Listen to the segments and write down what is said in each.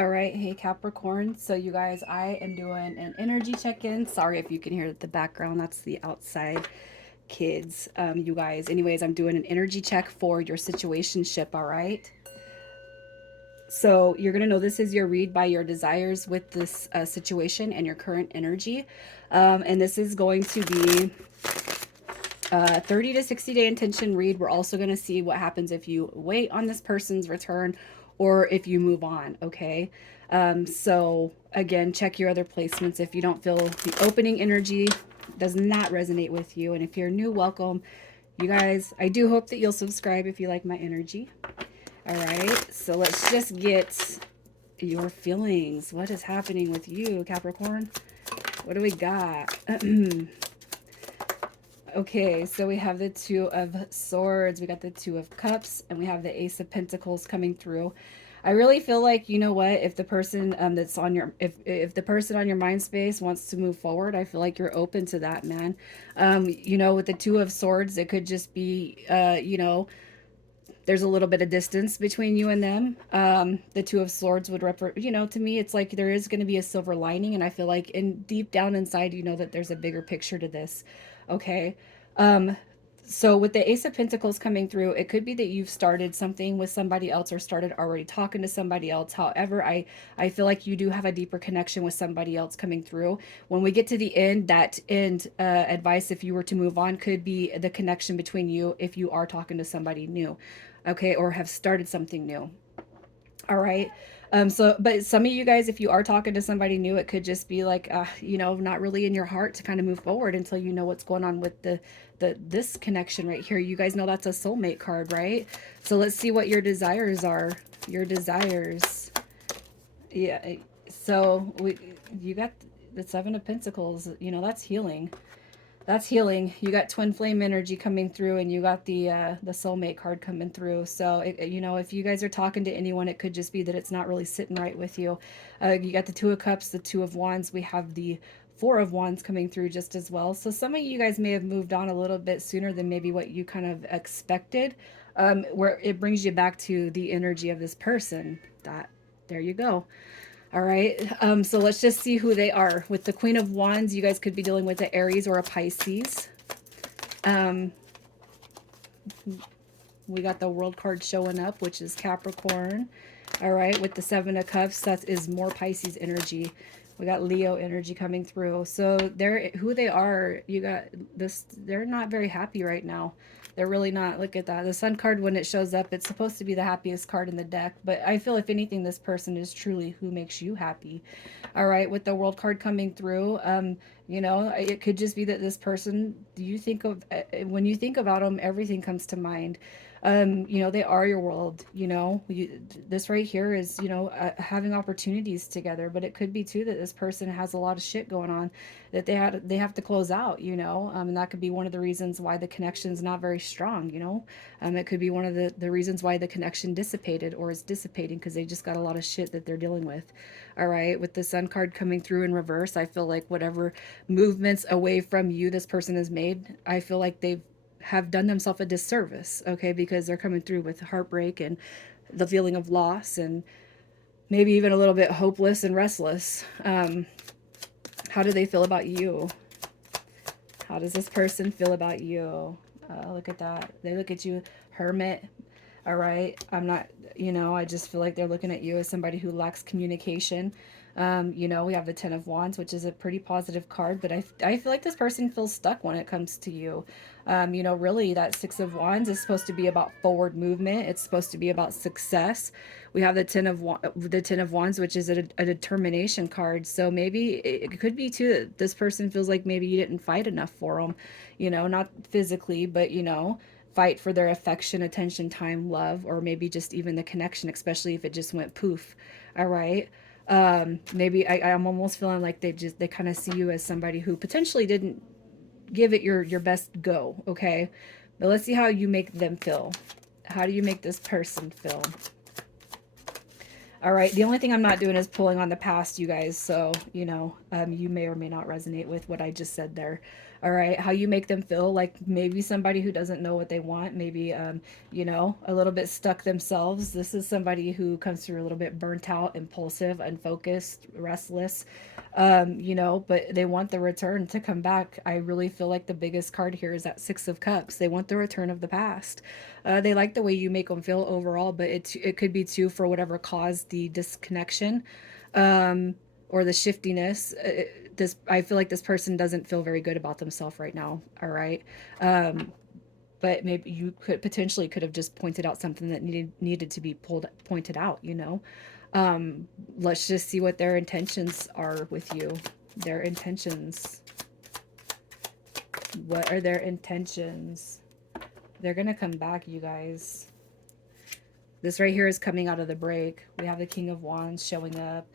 All right, hey Capricorn. So you guys, I am doing an energy check-in. Sorry if you can hear the background. That's the outside kids. You guys. Anyways, I'm doing an energy check for your situationship. All right. So you're gonna know this is your read by your desires with this situation and your current energy, and this is going to be 30 to 60 day intention read. We're also going to see what happens if you wait on this person's return or if you move on. Okay. So again, check your other placements if you don't feel the opening energy does not resonate with you. And if you're new, welcome. You guys, I do hope that you'll subscribe if you like my energy. All right. So let's just get your feelings. What is happening with you, Capricorn? What do we got? Okay, so we have the Two of Swords, we got the Two of Cups, and we have the Ace of Pentacles coming through. I really feel like, you know what, if the person that's on your, if the person on your mind space wants to move forward, I feel like you're open to that, man. You know, with the Two of Swords, it could just be, you know, there's a little bit of distance between you and them. The Two of Swords would you know, to me, it's like there is going to be a silver lining, and I feel like in deep down inside, you know that there's a bigger picture to this. Okay. Um, so with the Ace of Pentacles coming through, it could be that you've started something with somebody else or started already talking to somebody else. However, I feel like you do have a deeper connection with somebody else coming through. When we get to the end, that end advice, if you were to move on, could be the connection between you if you are talking to somebody new, okay, or have started something new. All right. So, but some of you guys, if you are talking to somebody new, it could just be like, you know, not really in your heart to kind of move forward until you know what's going on with this connection right here. You guys know that's a soulmate card, right? So let's see what your desires are. Your desires. Yeah. So you got the Seven of Pentacles. You know, that's healing. That's healing. You got twin flame energy coming through, and you got the soulmate card coming through. So you know, if you guys are talking to anyone, it could just be that it's not really sitting right with you. You got the Two of Cups, the Two of Wands. We have the Four of Wands coming through just as well. So some of you guys may have moved on a little bit sooner than maybe what you kind of expected, where it brings you back to the energy of this person. That there you go. All right. So let's just see who they are. With the Queen of Wands, you guys could be dealing with an Aries or a Pisces. Um, we got the World card showing up, which is Capricorn. All right. With the Seven of Cups, that is more Pisces energy. We got Leo energy coming through. So they're who they are. You got this. They're not very happy right now. They're really not. Look at that. The Sun card, when it shows up, it's supposed to be the happiest card in the deck. But I feel if anything, this person is truly who makes you happy. All right. With the World card coming through, you know, it could just be that this person, you think of, when you think about them, everything comes to mind. You know, they are your world. You know, this right here is, you know, having opportunities together, but it could be too that this person has a lot of shit going on that they have to close out, you know, and that could be one of the reasons why the connection is not very strong, you know. It could be one of the reasons why the connection dissipated or is dissipating because they just got a lot of shit that they're dealing with. All right, with the Sun card coming through in reverse, I feel like whatever movements away from you this person has made, I feel like they've have done themselves a disservice, okay, because they're coming through with heartbreak and the feeling of loss and maybe even a little bit hopeless and restless. How do they feel about you? How does this person feel about you? Look at that. They look at you, Hermit. All right. I'm not, you know, I just feel like they're looking at you as somebody who lacks communication. You know, we have the Ten of Wands, which is a pretty positive card, but I feel like this person feels stuck when it comes to you. You know, really, that Six of Wands is supposed to be about forward movement. It's supposed to be about success. We have the Ten of Wands, which is a determination card. So maybe it could be too that this person feels like maybe you didn't fight enough for them. You know, not physically, but you know, fight for their affection, attention, time, love, or maybe just even the connection, especially if it just went poof. All right. Maybe I'm almost feeling like they kind of see you as somebody who potentially didn't give it your best go, okay? But let's see how you make them feel. How do you make this person feel? All right, the only thing I'm not doing is pulling on the past, you guys, so, you know, you may or may not resonate with what I just said there. All right, how you make them feel, like maybe somebody who doesn't know what they want, maybe you know, a little bit stuck themselves. This is somebody who comes through a little bit burnt out, impulsive, unfocused, restless, you know, but they want the return to come back. I really feel like the biggest card here is that Six of Cups. They want the return of the past. They like the way you make them feel overall, but it could be too for whatever caused the disconnection, or the shiftiness. This, I feel like this person doesn't feel very good about themselves right now. All right, but maybe you could have just pointed out something that needed to be pointed out. You know, let's just see what their intentions are with you. Their intentions. What are their intentions? They're gonna come back, you guys. This right here is coming out of the break. We have the King of Wands showing up.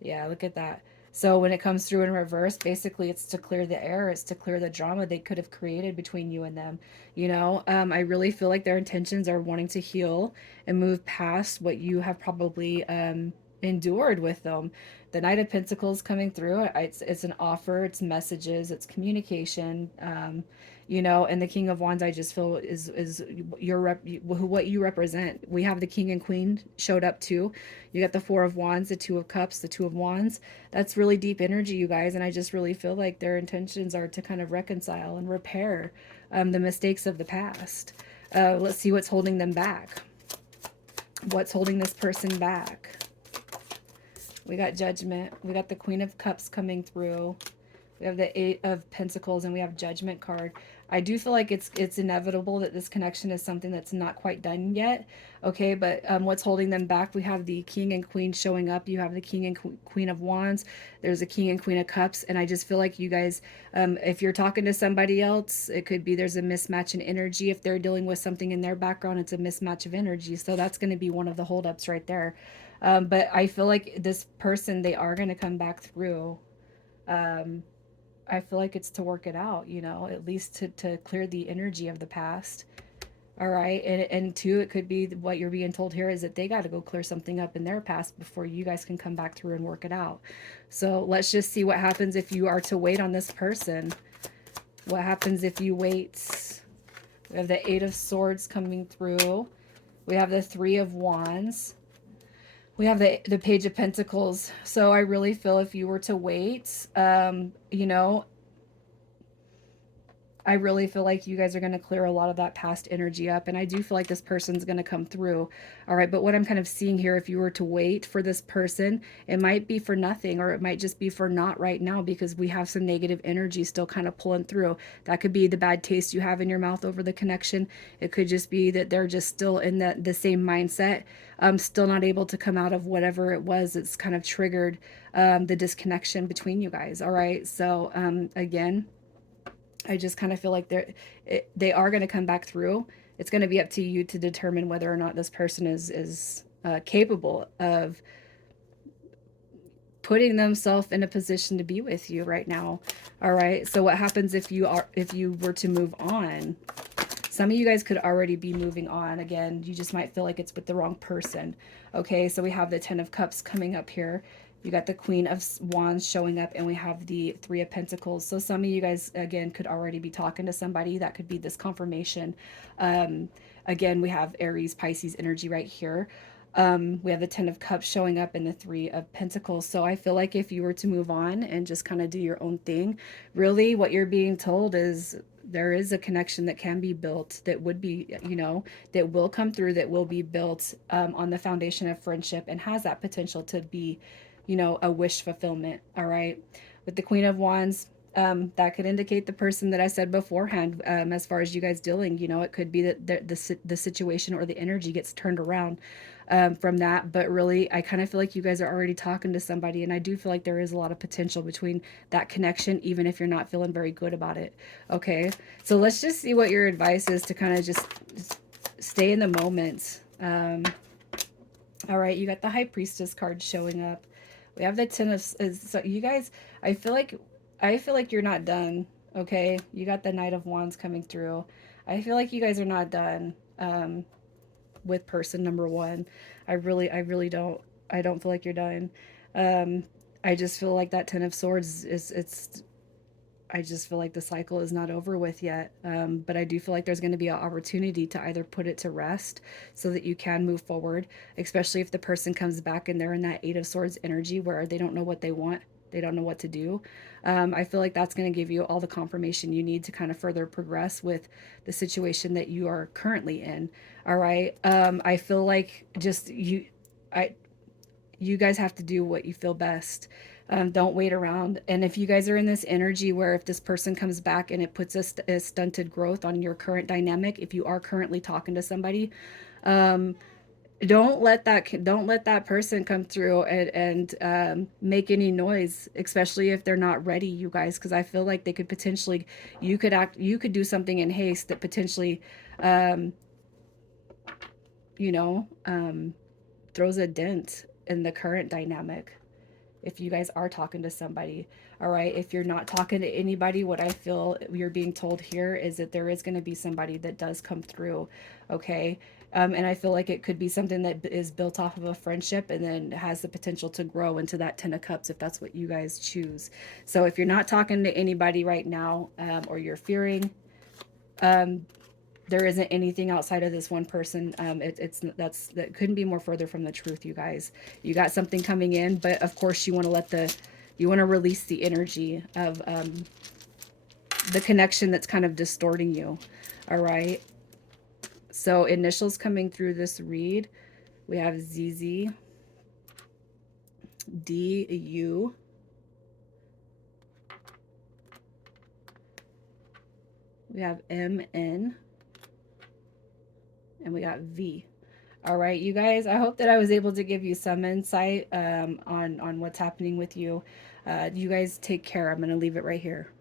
Yeah, look at that. So when it comes through in reverse, basically it's to clear the air. It's to clear the drama they could have created between you and them. You know, I really feel like their intentions are wanting to heal and move past what you have probably endured with them. The Knight of Pentacles coming through. It's an offer. It's messages. It's communication. You know, and the King of Wands, I just feel is your what you represent. We have the King and Queen showed up too. You got the Four of Wands, the Two of Cups, the Two of Wands. That's really deep energy, you guys, and I just really feel like their intentions are to kind of reconcile and repair the mistakes of the past. Let's see what's holding them back. What's holding this person back? We got Judgment. We got the Queen of Cups coming through. We have the Eight of Pentacles, and we have Judgment card. I do feel like it's inevitable that this connection is something that's not quite done yet. Okay, but what's holding them back? We have the King and Queen showing up. You have the King and Queen of Wands. There's a King and Queen of Cups, and I just feel like you guys, if you're talking to somebody else, it could be there's a mismatch in energy. If they're dealing with something in their background, it's a mismatch of energy. So that's going to be one of the holdups right there. But I feel like this person, they are going to come back through. I feel like it's to work it out, you know, at least to clear the energy of the past. All right. And two, it could be what you're being told here is that they got to go clear something up in their past before you guys can come back through and work it out. So let's just see what happens if you are to wait on this person. What happens if you wait? We have the Eight of Swords coming through. We have the Three of Wands. We have the Page of Pentacles. So I really feel if you were to wait, you know, I really feel like you guys are going to clear a lot of that past energy up. And I do feel like this person's going to come through. All right. But what I'm kind of seeing here, if you were to wait for this person, it might be for nothing, or it might just be for not right now, because we have some negative energy still kind of pulling through. That could be the bad taste you have in your mouth over the connection. It could just be that they're just still in the same mindset, still not able to come out of whatever it was. It's kind of triggered the disconnection between you guys. All right. So again, I just kind of feel like they are going to come back through. It's going to be up to you to determine whether or not this person is capable of putting themselves in a position to be with you right now. All right. So what happens if you were to move on? Some of you guys could already be moving on. Again, you just might feel like it's with the wrong person. Okay, so we have the Ten of Cups coming up here. You got the Queen of Wands showing up, and we have the Three of Pentacles. So some of you guys, again, could already be talking to somebody. That could be this confirmation. Again, we have Aries, Pisces energy right here. We have the Ten of Cups showing up and the Three of Pentacles. So I feel like if you were to move on and just kind of do your own thing, really what you're being told is there is a connection that can be built, that would be, you know, that will come through, that will be built on the foundation of friendship, and has that potential to be, you know, a wish fulfillment. All right. With the Queen of Wands, that could indicate the person that I said beforehand, as far as you guys dealing, you know, it could be that the situation or the energy gets turned around from that. But really, I kind of feel like you guys are already talking to somebody, and I do feel like there is a lot of potential between that connection, even if you're not feeling very good about it. Okay, so let's just see what your advice is to kind of just stay in the moment. All right, you got the High Priestess card showing up. We have the Ten of, so you guys, I feel like you're not done. Okay, you got the Knight of Wands coming through. I feel like you guys are not done with person number one. I really don't. I don't feel like you're done. Um, I just feel like that Ten of Swords is, it's, I just feel like the cycle is not over with yet. But I do feel like there's going to be an opportunity to either put it to rest so that you can move forward, especially if the person comes back and they're in that Eight of Swords energy where they don't know what they want. They don't know what to do. I feel like that's going to give you all the confirmation you need to kind of further progress with the situation that you are currently in. All right. I feel like just I, you guys have to do what you feel best. Don't wait around. And if you guys are in this energy where if this person comes back and it puts a stunted growth on your current dynamic, if you are currently talking to somebody, um, don't let that person come through and make any noise, especially if they're not ready, you guys, because I feel like they could potentially, you could do something in haste that potentially, um, you know, throws a dent in the current dynamic if you guys are talking to somebody. All right, if you're not talking to anybody, what I feel you're being told here is that there is going to be somebody that does come through. Okay. And I feel like it could be something that is built off of a friendship and then has the potential to grow into that 10 of cups if that's what you guys choose. So if you're not talking to anybody right now, or you're fearing, um, there isn't anything outside of this one person. That couldn't be more further from the truth, you guys. You got something coming in, but of course you want to you want to release the energy of the connection that's kind of distorting you. All right. So initials coming through this read, we have ZZ, DU, we have MN, and we got V. All right, you guys, I hope that I was able to give you some insight on what's happening with you. You guys take care. I'm going to leave it right here.